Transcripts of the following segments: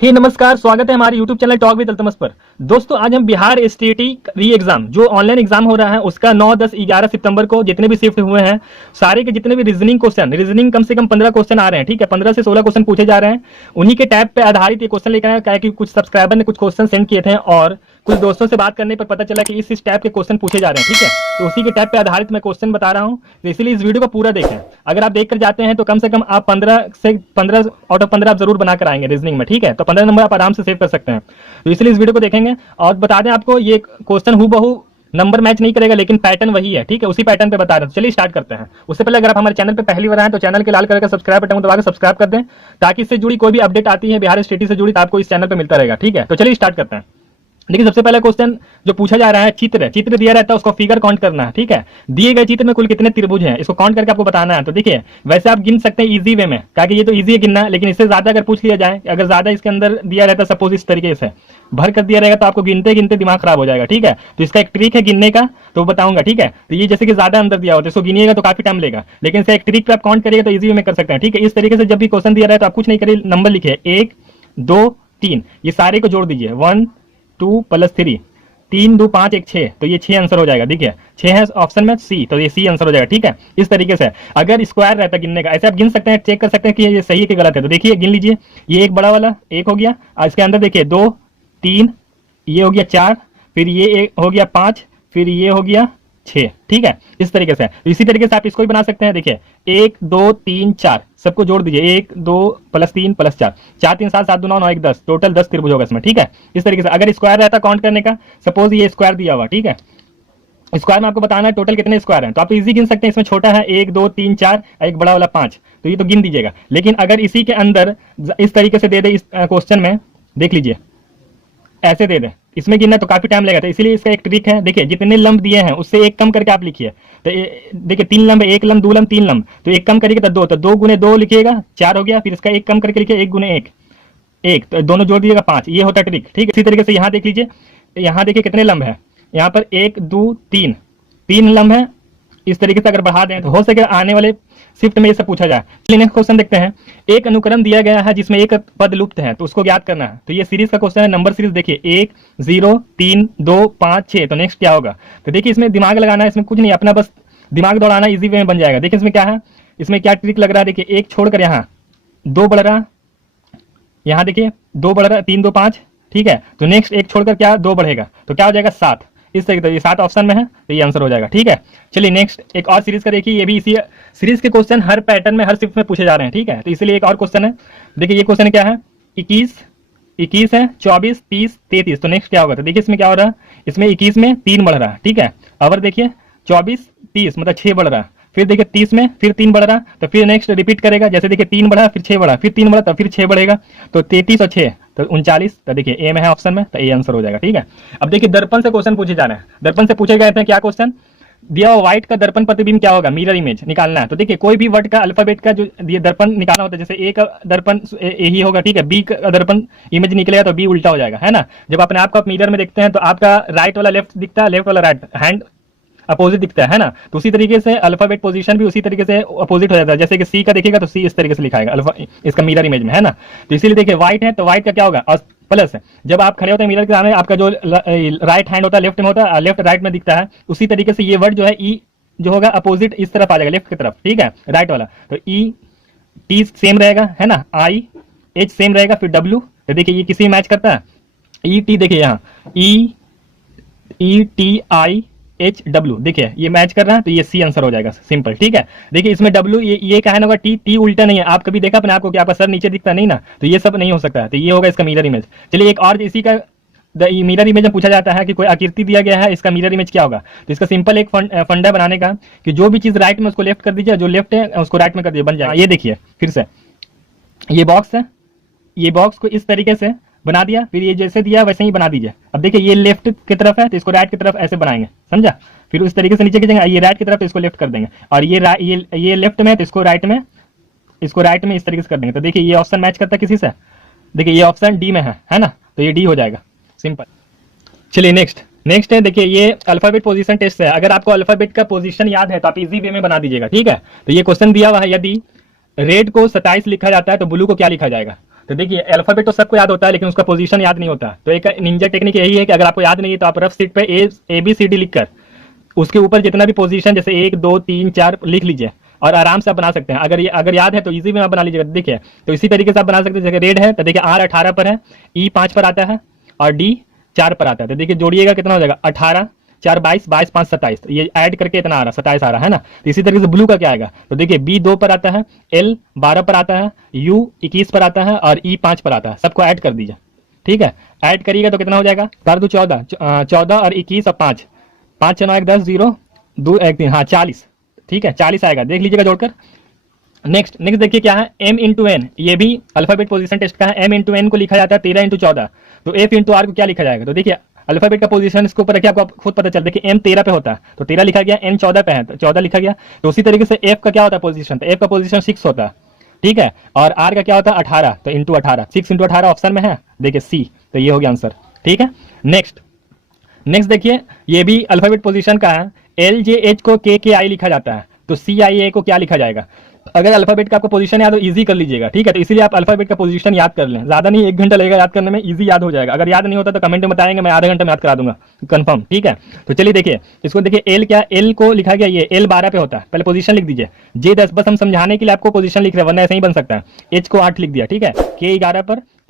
हे नमस्कार, स्वागत है हमारे YouTube channel talk with Altamas पर। दोस्तों, आज हम बिहार एसटीईटी री एग्जाम जो ऑनलाइन एग्जाम हो रहा है उसका 9, 10, 11 सितंबर को जितने भी शिफ्ट हुए हैं सारे के जितने भी रीजनिंग कम से कम 15 क्वेश्चन आ रहे हैं। ठीक है, 15 से 16 क्वेश्चन पूछे जा रहे हैं। उन्हीं के टैब पे आधारित ये क्वेश्चन लेकर आए, क्या है कि कुछ सब्सक्राइबर ने कुछ क्वेश्चन सेंड किए थे और कुछ दोस्तों से बात करने पर पता चला कि इस टैब के क्वेश्चन पूछे जा रहे हैं। ठीक है, तो उसी के टैब पे आधारित मैं क्वेश्चन बता रहा हूं, तो इसलिए इस वीडियो को पूरा देखें। अगर आप देख कर जाते हैं तो कम से कम आप 15 आउट ऑफ 15 आप जरूर बना कर आएंगे रीजनिंग में। ठीक है, तो 15 नंबर आप आराम से सेव कर सकते हैं। तो इसलिए इस वीडियो को देखेंगे और बता दें आपको, ये क्वेश्चन हूबहू नंबर मैच नहीं करेगा लेकिन पैटर्न वही है। ठीक है, उसी पैटर्न पे बता रहे हैं। चलिए स्टार्ट करते हैं। उससे पहले अगर आप हमारे चैनल पे पहली बार आए तो चैनल के लाल कलर का सब्सक्राइब बटन दबा के सब्सक्राइब कर दें, ताकि इससे जुड़ी कोई भी अपडेट आती है बिहार स्टेटी से जुड़ी तो आपको इस चैनल पे मिलता रहेगा। ठीक है, तो चलिए स्टार्ट करते हैं। देखिए, सबसे पहला क्वेश्चन जो पूछा जा रहा है, चित्र दिया रहता है, उसको फिगर काउंट करना है। ठीक है, दिए गए चित्र में कुल कितने त्रिभुज हैं इसको काउंट करके आपको बताना है। तो देखिए, वैसे आप गिन सकते हैं इजी वे में, क्योंकि ये तो इजी है गिनना, लेकिन इससे ज्यादा अगर पूछ लिया जाए, अगर ज्यादा इसके अंदर दिया रहता है, सपोज इस तरीके से भर कर दिया रहेगा तो आपको गिनते गिनते दिमाग खराब हो जाएगा। ठीक है, तो इसका एक ट्रिक है गिनने का, तो बताऊंगा। ठीक है, तो ये जैसे कि ज्यादा अंदर दिया हो तो इसको गिनिएगा तो काफी टाइम लेगा, लेकिन इसका एक ट्रिक पे आप काउंट करिएगा तो इजी वे में कर सकते हैं। ठीक है, इस तरीके से जब भी क्वेश्चन दिया रहा है तो आप कुछ नहीं करिए, नंबर लिखिए 1, 2, 3, ये सारे को जोड़ दीजिए। 1, 2 + 3, 3, 2, 5, 1, 6, तो ये 6 आंसर हो जाएगा। देखिए 6 है ऑप्शन में सी, तो ये सी आंसर हो जाएगा। ठीक है, इस तरीके से अगर स्क्वायर रहता गिनने का, ऐसे आप गिन सकते हैं, चेक कर सकते हैं कि ये सही है कि गलत है। तो देखिए गिन लीजिए, ये एक बड़ा वाला एक हो गया, और इसके अंदर देखिए 2, 3, ये हो गया 4, फिर ये एक हो गया 5, फिर ये हो गया 6। ठीक है, इस तरीके से। इसी तरीके से आप इसको भी बना सकते हैं। देखिए 1, 2, 3, 4 सबको जोड़ दीजिए, 1, 2 + 3 + 4, 4, 3, 7, 7, 2, 9, 9, 1, 10, टोटल 10 त्रिभुज होगा इसमें। ठीक है, इस तरीके से अगर स्क्वायर रहता काउंट करने का, सपोज ये स्क्वायर दिया हुआ। ठीक है, स्क्वायर में आपको बताना है टोटल कितने स्क्वायर हैं, तो आप इजी गिन सकते हैं। इसमें छोटा है 1, 2, 3, 4, एक बड़ा वाला 5, तो ये तो गिन दीजिएगा। लेकिन अगर इसी के अंदर इस तरीके से दे दे, इस क्वेश्चन में देख लीजिए ऐसे दे दे, इसमें गिनना तो काफी टाइम लगेगा। तो इसलिए इसका एक ट्रिक है, देखिए जितने लंब दिए हैं उससे एक कम करके आप लिखिए। तो देखिए 3 लंब, 1 लंब, 2 लंब, 3 लंब, तो एक कम करिएगा तो 2, तो 2 × 2 लिखिएगा 4 हो गया, फिर इसका एक कम करके लिखिए 1 × 1, 1, तो दोनों जोड़ दीजिएगा 5। ये होता है ट्रिक। ठीक है, इसी तरीके से यहाँ देख लीजिए, यहाँ देखिए कितने लंब है, यहाँ पर 1, 2, 3 लंब है। इस तरीके से अगर बढ़ा दें तो हो सके आने वाले शिफ्ट में ये सब पूछा जाए। चलिए नेक्स्ट क्वेश्चन देखते हैं। एक अनुक्रम दिया गया है जिसमें एक पद लुप्त है, तो उसको ज्ञात करना है। तो ये सीरीज का क्वेश्चन है, नंबर सीरीज देखिए 1, 0, 3, 2, 5, 6, तो नेक्स्ट क्या होगा। तो देखिए इसमें दिमाग लगाना है, इसमें कुछ नहीं, अपना बस दिमाग दौड़ाना, इजी वे में बन जाएगा। देखिए इसमें क्या है, इसमें क्या ट्रिक लग रहा है। देखिए 1 छोड़कर यहाँ 2 बढ़ रहा, यहाँ देखिए 2 बढ़ रहा, 3, 2, 5। ठीक है, तो नेक्स्ट 1 छोड़कर क्या 2 बढ़ेगा, तो क्या हो जाएगा 7। इस तरीके से ये 7 ऑप्शन में है, तो ये आंसर हो जाएगा। ठीक है, चलिए नेक्स्ट एक और सीरीज का देखिए, ये भी इसी सीरीज के क्वेश्चन हर पैटर्न में हर शिफ्ट में पूछे जा रहे हैं। ठीक है, तो इसलिए एक और क्वेश्चन है। देखिए ये क्वेश्चन क्या है, 21 है, 24, 30, 33, तो नेक्स्ट क्या होगा। तो देखिए इसमें क्या हो रहा है, इसमें 21 में 3 बढ़ रहा है। ठीक है, और देखिए 24, 30 मतलब 6 बढ़ रहा है, फिर देखिए 30 में फिर 3 बढ़ रहा, तो फिर नेक्स्ट रिपीट करेगा, जैसे देखिए 3 बढ़ा फिर 6 बढ़ा, फिर 3 बढ़ा तो फिर 6 बढ़ेगा, तो 33 और 6 तो 39, तो देखिए ए में है ऑप्शन में, तो ए आंसर हो जाएगा। ठीक है, अब देखिए दर्पण से क्वेश्चन पूछे जा रहे हैं। दर्पण से पूछे गए थे क्या क्वेश्चन दिया हुआ, व्हाइट का दर्पण प्रतिबिंब क्या होगा, मिरर इमेज निकालना है। तो देखिए कोई भी वर्ड का अल्फाबेट का जो दर्पण निकालना होता है, जैसे ए का दर्पण ए ही होगा। ठीक है, बी का दर्पण इमेज निकलेगा तो बी उल्टा हो जाएगा, है ना। जब अपने आप को आप मिरर में देखते हैं तो आपका राइट वाला लेफ्ट दिखता है, लेफ्ट वाला राइट हैंड अपोजिट दिखता है ना। तो उसी तरीके से अल्फाबेट पोजीशन भी उसी तरीके से अपोजिट हो जाता है। जैसे कि सी का देखिएगा तो सी इस तरीके से लिखाएगा अल्फा, इसका मिरर इमेज में, है ना। तो इसीलिए देखिए व्हाइट है तो व्हाइट का क्या होगा, और प्लस है, जब आप खड़े होते हैं मिरर के सामने आपका जो राइट हैंड होता है लेफ्ट में होता है, लेफ्ट राइट में दिखता है। उसी तरीके से ये वर्ड जो है ई जो होगा अपोजिट इस तरफ आ जाएगा, लेफ्ट की तरफ। ठीक है, राइट वाला, तो ई टी सेम रहेगा, है ना, आई एच सेम रहेगा, फिर डब्ल्यू, तो देखिए ये किसी मैच करता है, ई टी देखिए यहाँ E T I H W, देखिए ये मैच कर रहा है, तो ये सी आंसर हो जाएगा, सिंपल। ठीक है, देखिए इसमें डब्ल्यू ये क्या है ना, टी टी उल्टा नहीं है। आप कभी देखा अपने आपको कि आपका सर नीचे दिखता नहीं ना, तो ये सब नहीं हो सकता है, तो ये होगा इसका मिरर इमेज। चलिए एक और इसी का मिरर इमेज में पूछा जाता है कि कोई आकृति दिया गया है, इसका मिरर इमेज क्या होगा। तो इसका सिंपल एक फंडा बनाने का कि जो भी चीज राइट में उसको लेफ्ट कर दीजिए, जो लेफ्ट है उसको राइट में कर दीजिए, बन जाएगा। ये देखिए फिर से ये बॉक्स है, ये बॉक्स को इस तरीके से बना दिया, फिर ये जैसे दिया वैसे ही बना दीजिए। अब देखिए ये लेफ्ट की तरफ है तो इसको राइट की तरफ ऐसे बनाएंगे, समझा। फिर उस तरीके से नीचे खींचेंगे, ये राइट की तरफ तो इसको लेफ्ट कर देंगे, और ये लेफ्ट में तो इसको राइट में इस तरीके से कर देंगे। तो देखिए ये ऑप्शन मैच करता है किसी से, देखिए ये ऑप्शन डी में है ना, तो ये डी हो जाएगा, सिंपल। चलिए नेक्स्ट है, देखिए ये अल्फाबेट पोजीशन टेस्ट है। अगर आपको अल्फाबेट का पोजीशन याद है तो आप इजी वे में बना दीजिएगा। ठीक है, तो ये क्वेश्चन दिया हुआ है, यदि रेड को 27 लिखा जाता है तो ब्लू को क्या लिखा जाएगा। तो देखिए अल्फाबेट तो सबको याद होता है लेकिन उसका पोजीशन याद नहीं होता। तो एक निंजा टेक्निक यही है कि अगर आपको याद नहीं है तो आप रफ शीट पे ए बी सी डी लिखकर उसके ऊपर जितना भी पोजीशन जैसे 1 2 3 4 लिख लीजिए और आराम से आप बना सकते हैं। अगर याद है तो इजी में आप बना लीजिएगा। देखिए तो इसी तरीके से आप बना सकते हैं। जैसे रेड है तो देखिए आर 18 पर है, ई 5 पर आता है और डी 4 पर आता है। तो देखिए जोड़िएगा कितना हो जाएगा 18 4 22 22 5 27, तो ये ऐड करके इतना आ रहा 27 आ रहा है ना। तो इसी तरीके से ब्लू का क्या आएगा तो देखिए बी 2 पर आता है, एल 12 पर आता है, यू 21 पर आता है और ई 5 पर आता है। सबको ऐड कर दीजिए, ठीक है। ऐड करिएगा तो कितना हो जाएगा 14 14 और 21 और 5 5 9 1 10 0 2 1 3 हाँ 40, ठीक है 40 आएगा। देख लीजिएगा जोड़कर। नेक्स्ट देखिए क्या है m इंटू एन, ये भी अल्फाबेट पोजीशन टेस्ट का है। m इंटू एन को लिखा जाता है 13 इंटू 14, तो f इंटू आर को क्या लिखा जाएगा। तो देखिए अल्फाबेट का पोजीशन इसके ऊपर रखिए, आपको खुद पता चलता है कि m 13 पे होता है तो 13 लिखा गया, n 14 पे है तो 14 लिखा गया। तो उसी तरीके से f का क्या होता है पोजीशन, तो f का पोजीशन 6 होता है, ठीक है। और r का क्या होता है 18, तो इंटू 18, 6 इंटू 18 ऑप्शन में है, देखिए c, तो ये हो गया आंसर, ठीक है। नेक्स्ट देखिए ये भी अल्फाबेट पोजीशन का है। एल जे एच को के के आई लिखा जाता है, तो सी आई ए को क्या लिखा जाएगा। अगर अल्फाबेट का आपको पोजीशन याद हो इजी कर लीजिएगा, ठीक है। तो इसीलिए आप अल्फाबेट का पोजीशन याद कर लें, ज्यादा नहीं 1 घंटा लगेगा याद करने में, इजी याद हो जाएगा। अगर याद नहीं होता तो कमेंट में बताएंगे, मैं आधे घंटे में याद करा दूंगा कंफर्म, ठीक है। तो चलिए देखिए इसको, देखिए एल क्या, एल को लिखा गया ये एल 12 पे होता है, पहले पोजीशन लिख दीजिए। जे 10, बस हम समझाने के लिए आपको पोजीशन लिख रहे हैं वरना ऐसे ही बन सकता है। एच को 8 लिख दिया, ठीक है। के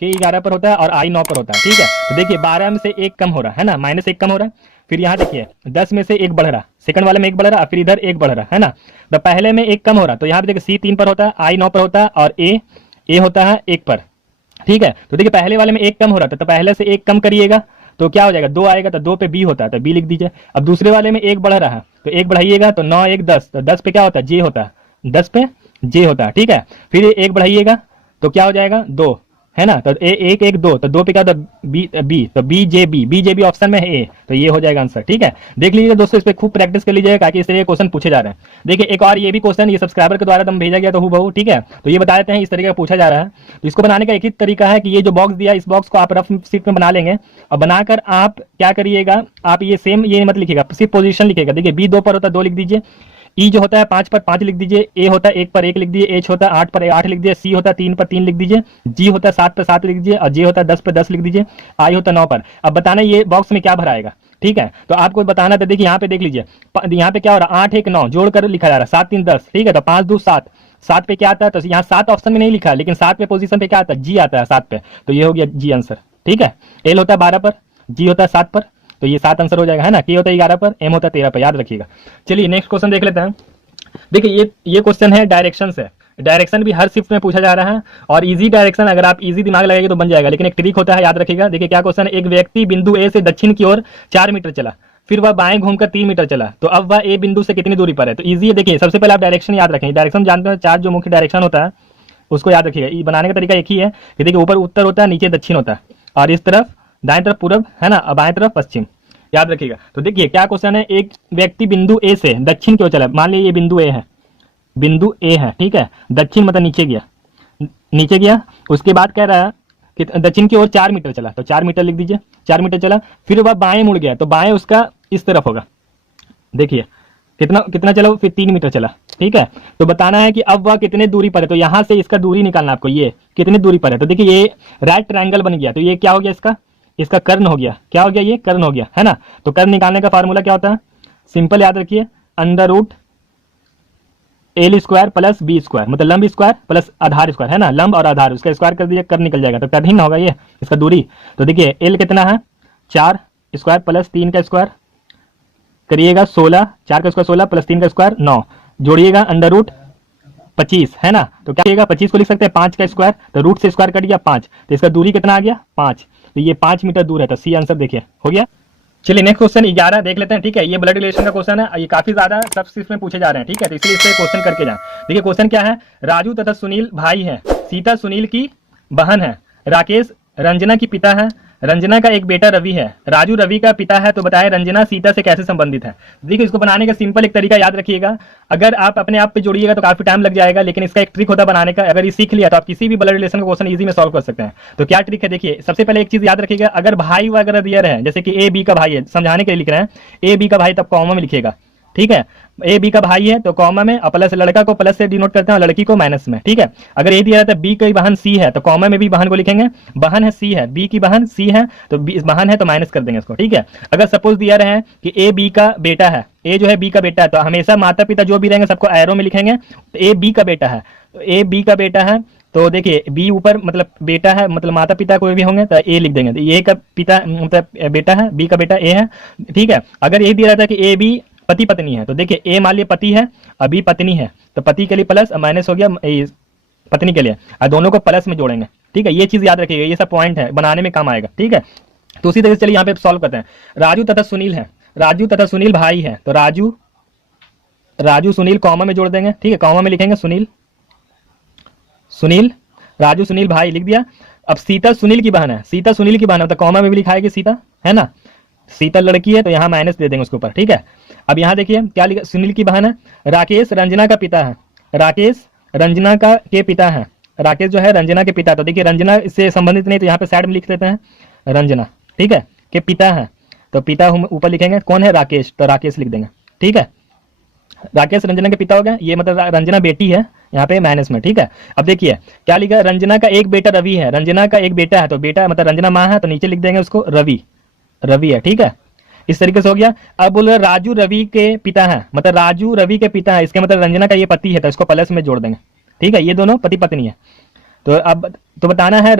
11 पर होता है और आई 9 पर होता है, ठीक है। तो देखिए 12 में से 1 कम हो रहा है ना, -1 कम हो रहा है। फिर यहाँ देखिए 10 में से 1 बढ़ रहा, सेकंड वाले में 1 बढ़ रहा, फिर इधर 1 बढ़ रहा है ना। तो पहले में 1 कम हो रहा, तो यहाँ पे देखिए सी 3 पर होता है, आई 9 पर होता है और ए होता है 1 पर, ठीक है। तो देखिए पहले वाले में 1 कम हो रहा था तो पहले से 1 कम करिएगा तो क्या हो जाएगा 2 आएगा, तो 2 पे बी होता है तो बी लिख दीजिए। अब दूसरे वाले में 1 बढ़ रहा है तो 1 बढ़ाइएगा तो 9 1 10, तो 10 पे क्या होता है जे होता है, 10 पे जे होता है, ठीक है। फिर 1 बढ़ाइएगा तो क्या हो जाएगा 2, है ना। तो ए 1 1 2, तो 2 पे क्या होता है बी, तो बी जे बी ऑप्शन में है ए, तो ये हो जाएगा आंसर, ठीक है। देख लीजिए दोस्तों, इस पे खूब प्रैक्टिस कर लीजिएगा ताकि इस तरह के क्वेश्चन पूछे जा रहे हैं। देखिए एक और ये भी क्वेश्चन ये सब्सक्राइबर के द्वारा भेजा गया तो हूबहू, ठीक है। तो ये बता देते हैं इस तरीके का पूछा जा रहा है। तो इसको बनाने का एक ही तरीका है कि ये जो बॉक्स दिया इस बॉक्स को आप रफ शीट में बना लेंगे और बनाकर आप क्या करिएगा, आप ये सेम ये मत लिखिएगा, सिर्फ पोजीशन लिखेगा। देखिए बी 2 पर होता है 2 लिख दीजिए, ई जो होता है 5 पर 5 लिख दीजिए, ए होता है 1 पर 1 लिख दीजिए, एच होता है 8 पर 8 लिख दीजिए, सी होता है 3 पर 3 लिख दीजिए, जी होता है 7 पर 7 लिख दीजिए और जे होता है 10 पर 10 लिख दीजिए, आई होता है 9 पर। अब बताना ये बॉक्स में क्या भराएगा, ठीक है। तो आपको बताना था, देखिए यहाँ पे देख लीजिए, यहाँ पे क्या हो रहा है 8 1 9 जोड़कर लिखा जा रहा है, 7 3 10, ठीक है। तो 5 2 7, 7 पे क्या आता है, तो यहाँ 7 ऑप्शन में नहीं लिखा है लेकिन 7 पे पोजीशन पे क्या आता है जी आता है 7 पे, तो ये हो गया जी आंसर, ठीक है। एल होता है 12 पर, जी होता है 7 पर, तो ये 7 आंसर हो जाएगा, है ना। के होता है 11 पर, एम होता है 13 पर, याद रखिएगा। चलिए नेक्स्ट क्वेश्चन देख लेते हैं। देखिए ये क्वेश्चन है डायरेक्शन से। डायरेक्शन भी हर शिफ्ट में पूछा जा रहा है और इजी डायरेक्शन अगर आप इजी दिमाग लगाएंगे तो बन जाएगा, लेकिन एक ट्रिक होता है, याद रखिएगा। देखिए क्या क्वेश्चन है, एक व्यक्ति बिंदु ए से दक्षिण की ओर 4 मीटर चला, फिर वह बाएं घूमकर 3 मीटर चला, तो अब वह ए बिंदु से कितनी दूरी पर है। तो इजी है, देखिए सबसे पहले आप डायरेक्शन याद रखेंगे। डायरेक्शन जानते हैं, 4 जो मुख्य डायरेक्शन होता है उसको याद रखिएगा। ये बनाने का तरीका एक ही है कि देखिए ऊपर उत्तर होता है, नीचे दक्षिण होता है और इस तरफ दाएं तरफ पूर्व, है ना, और बाएं तरफ पश्चिम, याद रखिएगा। तो देखिए क्या क्वेश्चन है, एक व्यक्ति बिंदु ए से दक्षिण की ओर चला, मान लीजिए ये बिंदु ए है, ठीक है। दक्षिण मतलब नीचे गया, उसके बाद कह रहा है कि दक्षिण की ओर 4 मीटर चला, तो 4 मीटर लिख दीजिए, 4 मीटर चला। फिर वह बाएं मुड़ गया, तो बाएं उसका इस तरफ होगा, देखिए कितना चला, फिर 3 मीटर चला, ठीक है। तो बताना है कि अब वह कितने दूरी पर है, तो यहाँ से इसका दूरी निकालना आपको, ये कितनी दूरी पर है। तो देखिए ये राइट ट्रायंगल बन गया, तो ये क्या हो गया, इसका कर्ण हो गया, क्या हो गया, ये कर्ण हो गया, है ना। तो कर्ण निकालने का फार्मूला क्या होता है, सिंपल याद रखिए, √ L square plus B square, मतलब लंब स्क्वायर प्लस आधार स्क्वायर, है ना। लंब और आधार उसका स्क्वायर कर दीजिए, कर्ण निकल जाएगा, तो कर्ण ही ना होगा ये इसका दूरी। तो देखिए एल कितना है 4 स्क्वायर प्लस 3 का स्क्वायर करिएगा 16, 4 का स्क्वायर 16 प्लस 3 का स्क्वायर 9, जोड़िएगा √ 25, है ना। तो क्या करिएगा 25 को लिख सकते हैं 5 का स्क्वायर, तो रूट से स्क्वायर कट गया 5, तो इसका दूरी कितना आ गया 5, तो ये 5 मीटर दूर है, तो सी आंसर देखिए हो गया। चलिए नेक्स्ट क्वेश्चन 11 देख लेते हैं, ठीक है। ये ब्लड रिलेशन का क्वेश्चन है, ये काफी ज्यादा सब शिफ्ट में पूछे जा रहे हैं, ठीक है। तो इसलिए इस पे क्वेश्चन करके जाएं। देखिए क्वेश्चन क्या है, राजू तथा सुनील भाई हैं, सीता सुनील की बहन है, राकेश रंजना की पिता है, रंजना का एक बेटा रवि है, राजू रवि का पिता है, तो बताएं रंजना सीता से कैसे संबंधित है। देखिए इसको बनाने का सिंपल एक तरीका याद रखिएगा, अगर आप अपने आप पे जोड़िएगा तो काफी टाइम लग जाएगा, लेकिन इसका एक ट्रिक होता है बनाने का, अगर ये सीख लिया तो आप किसी भी ब्लड रिलेशन का क्वेश्चन इजी में सॉल्व कर सकते हैं। तो क्या ट्रिक है, देखिए सबसे पहले एक चीज याद रखिएगा, अगर भाई वगैरह रियर है, जैसे कि ए बी का भाई है, समझाने के लिए लिख रहे हैं ए बी का भाई, तब कॉमा में लिखिएगा, ठीक है। ए बी का भाई है तो कॉमा में, और प्लस लड़का को प्लस से डिनोट करते हैं और लड़की को माइनस में, ठीक है। अगर ये दिया रहता है बी की बहन सी है तो कॉमा में भी बहन को लिखेंगे, बहन है सी है, बी की बहन सी है तो बहन है तो माइनस कर देंगे इसको, ठीक है। अगर सपोज दिया रहे कि ए बी का बेटा है, ए जो है बी का बेटा है, तो हमेशा माता पिता जो भी रहेंगे सबको एरो में लिखेंगे। तो ए बी का बेटा है, तो ए बी का बेटा है तो देखिए बी ऊपर मतलब बेटा है, मतलब माता पिता कोई भी होंगे तो ए लिख देंगे, तो ए का पिता मतलब बेटा है, बी का बेटा ए है, ठीक है। अगर यही दिया रहता है कि ए बी पति पत्नी है तो देखिए ए मान लिया पति है, अभी पत्नी है, तो पति के लिए प्लस माइनस हो गया पत्नी के लिए, और दोनों को प्लस में जोड़ेंगे, ठीक है। ये चीज याद रखिएगा, ये सब पॉइंट है, बनाने में काम आएगा, ठीक है। तो उसी तरह से चलिए यहाँ पे सॉल्व करते हैं। राजू तथा सुनील है, राजू तथा सुनील भाई है, तो राजू सुनील कॉमा में जोड़ देंगे, ठीक है। कॉमा में लिखेंगे सुनील राजू सुनील भाई लिख दिया। अब सीता सुनील की बहन है, सीता सुनील की बहन है तो कॉमा में भी लिखाएगी सीता, है ना। सीता लड़की है तो यहाँ माइनस दे देंगे उसके ऊपर, ठीक है। अब यहाँ देखिए क्या लिखा, सुनील की बहन है। राकेश रंजना का पिता है, राकेश रंजना का के पिता है, राकेश जो है रंजना के पिता, तो देखिए रंजना इससे संबंधित नहीं तो यहाँ पे साइड में लिख देते हैं रंजना, ठीक है, के पिता है, तो पिता हम ऊपर लिखेंगे, कौन है राकेश, तो राकेश लिख देंगे, ठीक है। राकेश रंजना के पिता हो गया, ये मतलब रंजना बेटी है यहाँ पे माइनस में, ठीक है। अब देखिए क्या लिखा है, रंजना का एक बेटा रवि है, रंजना का एक बेटा है तो बेटा मतलब रंजना माँ है तो नीचे लिख देंगे उसको रवि है, ठीक है। इस तरीके से हो गया। अब बोल रहे राजू रवि के पिता है, मतलब राजू रवि के पिता है, इसके मतलब रंजना का ये पति है तो इसको प्लस में जोड़ देंगे, ठीक है। ये दोनों पति पत्नी है। तो अब तो बताना है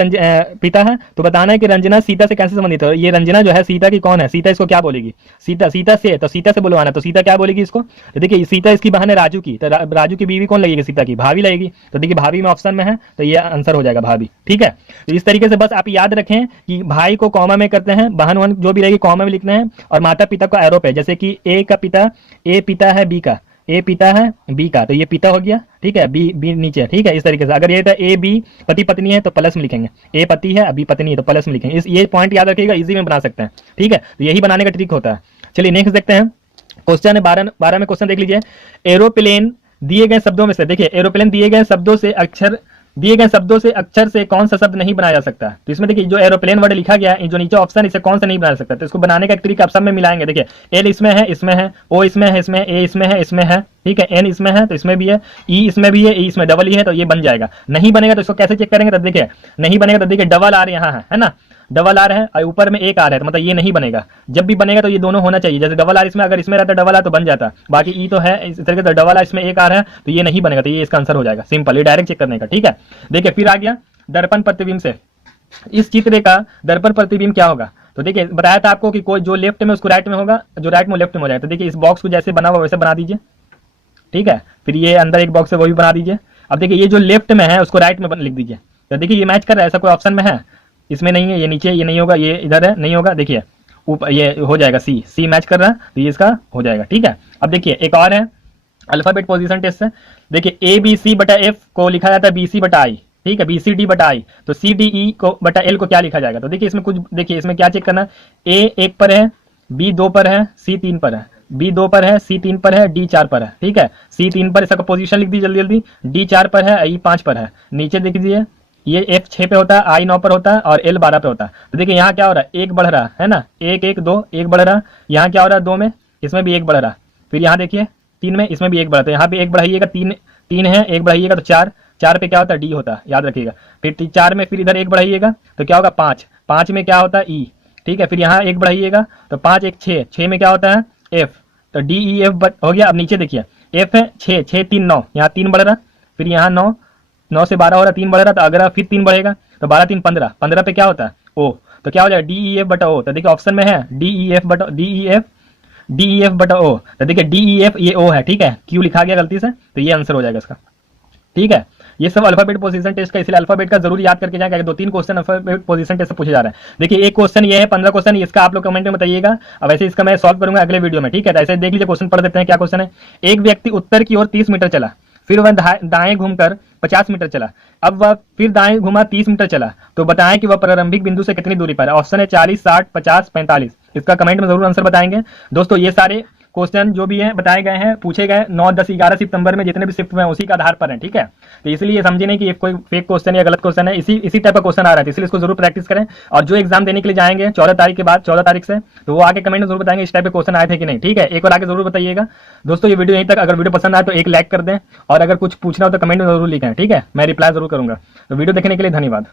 पिता है तो बताना है कि रंजना सीता से कैसे संबंधित है। ये रंजना जो है सीता की कौन है, सीता इसको क्या बोलेगी, सीता से, तो सीता से बुलवाना, तो सीता क्या बोलेगी इसको, तो देखिए सीता इसकी बहन है राजू की, तो राजू की बीवी कौन लगेगी, सीता की भाभी लगेगी, तो देखिए भाभी में ऑप्शन में है तो ये आंसर हो जाएगा भाभी, ठीक है। तो इस तरीके से बस आप याद रखें कि भाई को कॉमा में करते हैं, बहन वन जो भी रहेगी कॉमा में लिखना है, और माता पिता को एरो पे, जैसे कि ए पिता है बी का, ए पिता है बी का, तो ये पिता हो गया, ठीक है, बी नीचे, ठीक है। इस तरीके से अगर ये ए बी पति पत्नी है तो प्लस में लिखेंगे, ए पति है बी पत्नी है तो प्लस में लिखेंगे। ये पॉइंट याद रखिएगा, इजी में बना सकते हैं, ठीक है। तो यही बनाने का ट्रिक होता है। चलिए नेक्स्ट देखते हैं। क्वेश्चन है 12 में क्वेश्चन देख लीजिए। एरोप्लेन दिए गए शब्दों में से, देखिए एरोप्लेन दिए गए शब्दों से अक्षर से कौन सा शब्द नहीं बनाया जा सकता। तो इसमें देखिए जो एरोप्लेन वर्ड लिखा गया है, जो नीचे ऑप्शन, इसे कौन सा नहीं बना सकता, तो इसको बनाने का एक तरीका आप सब में मिलाएंगे। देखिए एल इसमें है, ओ इसमें है, ए इसमें है, ठीक है, एन इसमें है तो इसमें भी है, ई इसमें भी है, ई इसमें डबल ई है तो ये बन जाएगा। नहीं बनेगा तो इसको कैसे चेक करेंगे, तो देखिए नहीं बनेगा तो देखिए डबल आर यहाँ है ना, डबल आर है और ऊपर में एक आर है तो मतलब ये नहीं बनेगा। जब भी बनेगा तो ये दोनों होना चाहिए, जैसे डबल आर इसमें अगर इसमें रहता डबल आर तो बन जाता, बाकी ई तो है इस तरीके से डबल आर इसमें एक आर है तो ये नहीं बनेगा, तो ये इसका आंसर हो जाएगा। सिंपल, ये डायरेक्ट चेक करने का, ठीक है। देखिए फिर आ गया दर्पण प्रतिबिंब से, इस चित्र का दर्पण प्रतिबिंब क्या होगा। तो देखिए बताया था आपको कि कोई जो लेफ्ट में उसको राइट में होगा, जो राइट में लेफ्ट में हो जाएगा। तो देखिए इस बॉक्स को जैसे बना हुआ वैसे बना दीजिए, ठीक है। फिर ये अंदर एक बॉक्स है वो भी बना दीजिए। अब देखिए ये जो लेफ्ट में है उसको राइट में लिख दीजिए, तो देखिए ये मैच कर रहा है, ऐसा कोई ऑप्शन में है, इसमें नहीं है, ये नीचे ये नहीं होगा, ये इधर है नहीं होगा, देखिए ऊपर ये हो जाएगा, सी मैच कर रहा है तो ये इसका हो जाएगा, ठीक है। अब देखिए एक और है अल्फाबेट पोजीशन टेस्ट से। देखिए ए बी सी बटा एफ को लिखा जाता है बी सी बटा आई, ठीक है, बी सी डी बटा आई, तो सी डी ई को बटा एल को क्या लिखा जाएगा। तो देखिए इसमें कुछ, देखिए इसमें क्या चेक करना, ए 1 पर है, बी 2 पर है, सी 3 पर है, बी 2 पर है, सी 3 पर है, डी 4 पर है, ठीक है। सी 3 पर इसका पोजीशन लिख दी जल्दी जल्दी, डी 4 पर है, ई 5 पर है। नीचे देख दीजिए ये एफ 6 पे होता है, आई 9 पर होता है और एल 12 पे होता है। तो देखिए यहाँ क्या हो रहा है, एक बढ़ रहा है ना, 1 1 2 एक बढ़ रहा, यहाँ क्या हो रहा है 2 में, इसमें भी एक बढ़ रहा, फिर यहाँ देखिए 3 में, इसमें भी एक बढ़ा, तो यहाँ पे एक बढ़ाइएगा, 3 है, एक बढ़ाइएगा तो 4 पे क्या होता है डी होता है, याद रखिएगा। फिर 4 में फिर इधर एक बढ़ाइएगा तो क्या होगा 5 में क्या होता है ई, ठीक है। फिर यहाँ एक बढ़ाइएगा तो 5 1 6 में क्या होता है एफ, तो डी ई एफ हो गया। अब नीचे देखिए एफ है 6 3 9, यहाँ 3 बढ़ रहा, फिर यहाँ 9 से 12 हो रहा, 3 बढ़ रहा, तो अगर फिर 3 बढ़ेगा तो 12 3 15 पे क्या होता है ओ, तो क्या हो जाएगा डी ई एफ बटा ओ। तो देखिए ऑप्शन में है डी ई एफ बटा ओ, तो देखिए डी ई एफ ये ओ है, ठीक है, क्यू लिखा गया गलती से तो ये आंसर हो जाएगा इसका, ठीक है। ये सब अल्फाबेट पोजीशन टेस्ट का, इसलिए अल्फाबेट का जरूर याद करके जाएगा। 2-3 क्वेश्चन अल्फाबेट पोजीशन टेस्ट से पूछे जा रहे हैं। देखिए एक क्वेश्चन ये है, 15 क्वेश्चन, इसका आप लोग कमेंट में बताइएगा। अब ऐसे इसका मैं सॉल्व करूंगा अगले वीडियो में, ठीक है। तो ऐसे देख लीजिए क्वेश्चन पढ़ देते हैं। क्या क्वेश्चन है, एक व्यक्ति उत्तर की ओर 30 मीटर चला, फिर वह दाएं घूमकर 50 मीटर चला, अब वह फिर दाएं घुमा 30 मीटर चला, तो बताएं कि वह प्रारंभिक बिंदु से कितनी दूरी पर है। ऑप्शन है 40 60 50 45। इसका कमेंट में जरूर आंसर बताएंगे दोस्तों। ये सारे क्वेश्चन जो भी है बताए गए हैं, पूछे गए 9, 10, 11 सितंबर में जितने भी शिफ्ट हुए हैं उसी के आधार पर है, ठीक है। तो इसलिए समझे नहीं कि ये कोई फेक क्वेश्चन या गलत क्वेश्चन है, इसी टाइप का क्वेश्चन आ रहा है, इसलिए इसको जरूर प्रैक्टिस करें। और जो एग्जाम देने के लिए जाएंगे 14 तारीख के बाद, 14 तारीख से, तो वो आगे कमेंट में जरूर बताएंगे इस टाइप के क्वेश्चन आए थे कि नहीं, ठीक है। एक बार आगे जरूर बताइएगा दोस्तों। ये वीडियो यहीं तक, अगर वीडियो पसंद आए तो एक लाइक कर दें, और अगर कुछ पूछना हो तो कमेंट में जरूर लिखें, ठीक है। मैं रिप्लाई जरूर करूंगा। तो वीडियो देखने के लिए धन्यवाद।